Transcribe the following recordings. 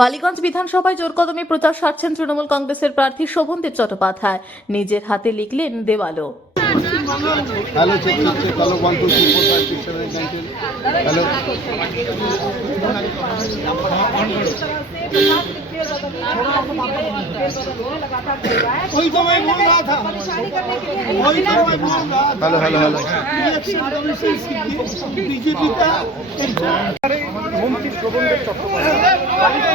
বালিগঞ্জ বিধানসভায় জোরকদমে প্রচার সারছেন তৃণমূল কংগ্রেসের প্রার্থী শোভনদেব চট্টোপাধ্যায়। নিজের হাতে লিখলেন দেওয়ালও। Hello check check check hello 1 2 3 4 5 6 7 8 9 10 hello वही तो मैं बोल रहा था वही तो मैं बोल रहा था hello hello hello election commission BJP का मंत्री शोभनदेव चट्टोपाध्याय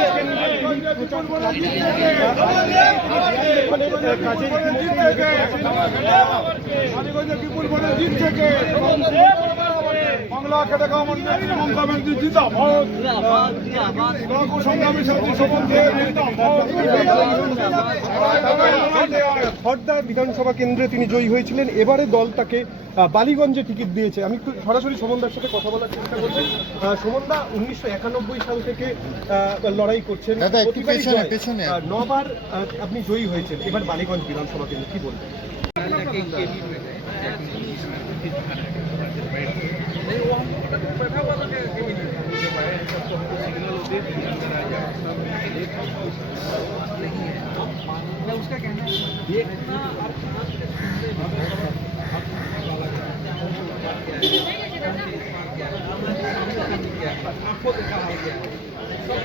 বাংলা খেটে খাওয়া মন্ত্রী মমতা ব্যানার্জি জিন্দাবাদ, সংগ্রামী সাথী শোভনদেব হরদা বিধানসভা কেন্দ্রে তিনি জয়ী হয়েছিলেন। এবারে দল তাকে বালিগঞ্জে টিকিট দিয়েছে। আমি একটু সরাসরি সুমনদার সাথে কথা বলার চেষ্টা করছি। সুমনদা 1991 সাল থেকে লড়াই করছেন, নবার আপনি জয়ী হয়েছেন, এবার বালিগঞ্জ বিধানসভা কেন্দ্রে কি বলবেন? उसका कहना है देखना आपको देखा है क्या सब